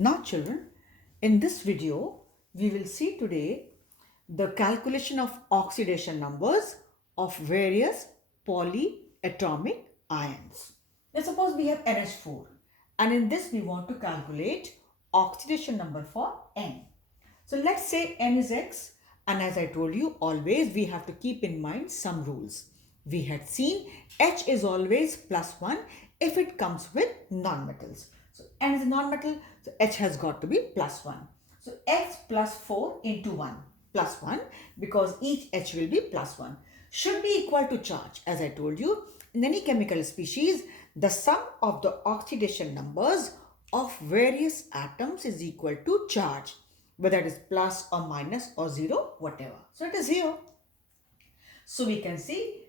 Now children, in this video, we will see today the calculation of oxidation numbers of various polyatomic ions. Now suppose we have NH4 and in this we want to calculate oxidation number for N. So let's say N is X and as I told you always we have to keep in mind some rules. We had seen H is always plus 1 if it comes with non-metals. So N is a non-metal, so H has got to be plus 1. So X plus 4 into 1 plus 1 because each H will be plus 1 should be equal to charge. As I told you, in any chemical species, the sum of the oxidation numbers of various atoms is equal to charge, whether it is plus or minus or 0, whatever. So it is here. So we can see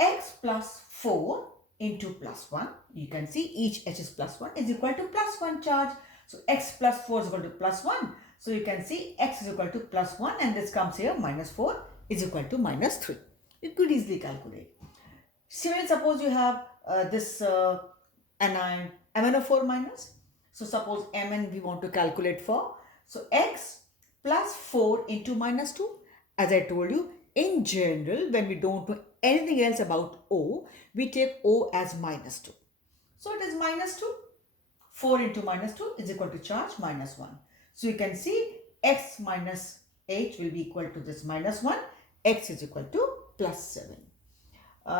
X plus 4 into plus 1. You can see each H is plus 1 is equal to plus 1 charge. So X plus 4 is equal to plus 1. So you can see X is equal to plus 1 and this comes here minus 4 is equal to minus 3. You could easily calculate. Similarly, suppose you have this anion MnO4 minus. So suppose Mn we want to calculate for. So X plus 4 into minus 2. As I told you, in general, when we don't know anything else about O, we take O as minus 2. So it is minus 2. 4 into minus 2 is equal to charge minus 1. So you can see X minus H will be equal to this minus 1. X is equal to plus 7.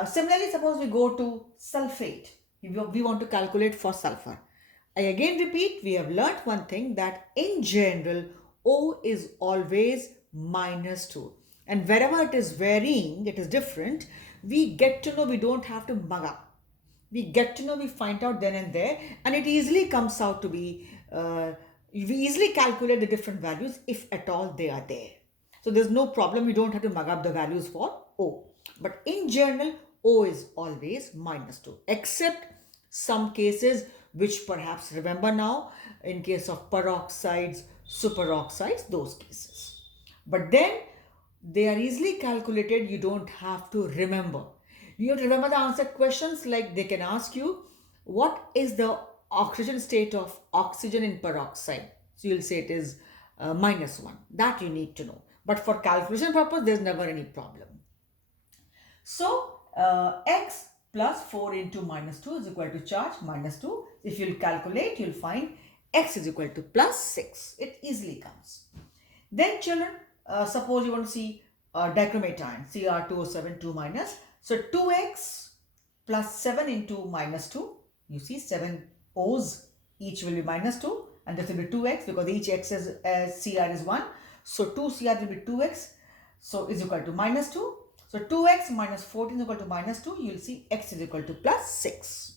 Similarly, suppose we go to sulfate. We want to calculate for sulfur. I again repeat, we have learnt one thing that in general, O is always minus 2. And wherever it is varying, it is different, we get to know we don't have to mug up. We get to know, we find out then and there, and it easily comes out to be, we easily calculate the different values if at all they are there. So there's no problem, we don't have to mug up the values for O. But in general, O is always minus 2, except some cases which perhaps remember now, in case of peroxides, superoxides, those cases. But then they are easily calculated, you don't have to remember. You have to remember the answer questions like they can ask you, what is the oxygen state of oxygen in peroxide? So you'll say it is minus 1. That you need to know. But for calculation purpose, there's never any problem. So X plus 4 into minus 2 is equal to charge minus 2. If you'll calculate, you'll find X is equal to plus 6. It easily comes. Then children, suppose you want to see dichromate ion, Cr2O7 2 minus. So 2x plus 7 into minus 2. You see 7 O's, each will be minus 2 and this will be 2x because each x is Cr is 1. So 2 Cr will be 2x. So is equal to minus 2. So 2x minus 14 is equal to minus 2. You will see x is equal to plus 6.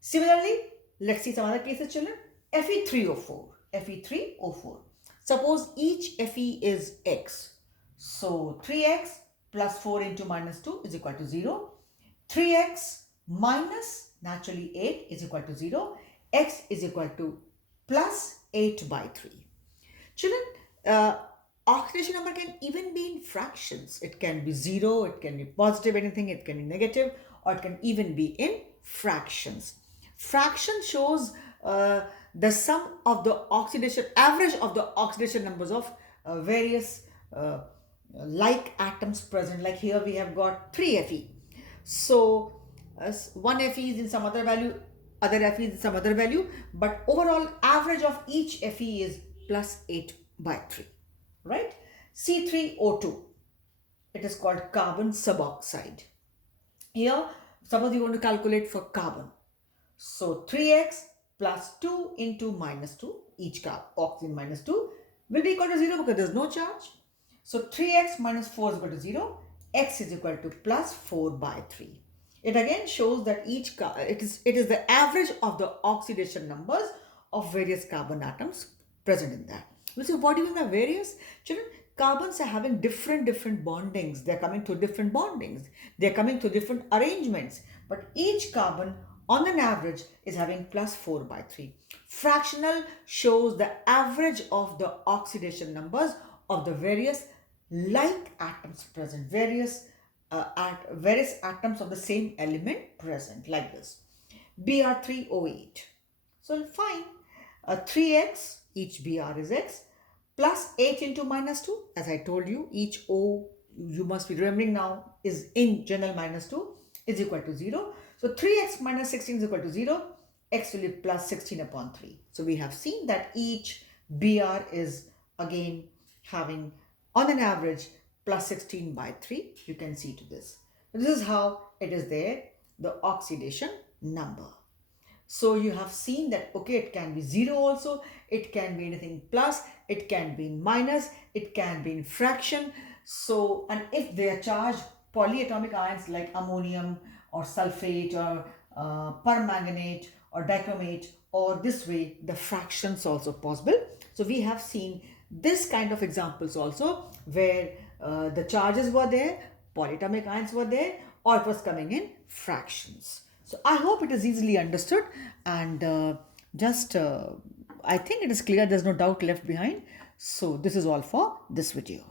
Similarly, let's see some other cases children. Fe3O4. Fe3O4. Suppose each Fe is x. So 3x plus 4 into minus 2 is equal to 0. 3x minus naturally 8 is equal to 0. X is equal to plus 8 by 3. Children, oxidation number can even be in fractions. It can be 0, it can be positive anything, it can be negative, or it can even be in fractions. Fraction shows the sum of the oxidation, average of the oxidation numbers of various like atoms present. Like here we have got 3 Fe. So one Fe is in some other value, other Fe is in some other value, but overall average of each Fe is plus 8 by 3, right? C3O2, it is called carbon suboxide. Here, suppose you want to calculate for carbon. So 3x plus 2 into minus 2, each oxygen minus 2 will be equal to 0 because there is no charge. So 3x minus 4 is equal to 0. X is equal to plus 4 by 3. It again shows that it is the average of the oxidation numbers of various carbon atoms present in that. So what do you mean by various? Children, carbons are having different bondings. They are coming to different bondings. They are coming to different arrangements. But each carbon on an average is having plus 4 by 3. Fractional shows the average of the oxidation numbers of the various like atoms present, various atoms of the same element present, like this. Br3O8. So fine. 3x, each Br is x, plus 8 into minus 2. As I told you, each O, you must be remembering now, is in general minus 2 is equal to 0. So 3x minus 16 is equal to 0. X will be plus 16 upon 3. So we have seen that each Br is again having on an average plus 16 by 3. You can see to this. This is how it is there, the oxidation number. So you have seen that, okay, it can be 0 also, it can be anything plus, it can be in minus, it can be in fraction. So, and if they are charged polyatomic ions like ammonium or sulfate or permanganate or dichromate, or this way the fractions also possible. So we have seen this kind of examples also where the charges were there, polyatomic ions were there, or it was coming in fractions. So I hope it is easily understood, and I think it is clear, there's no doubt left behind. So this is all for this video.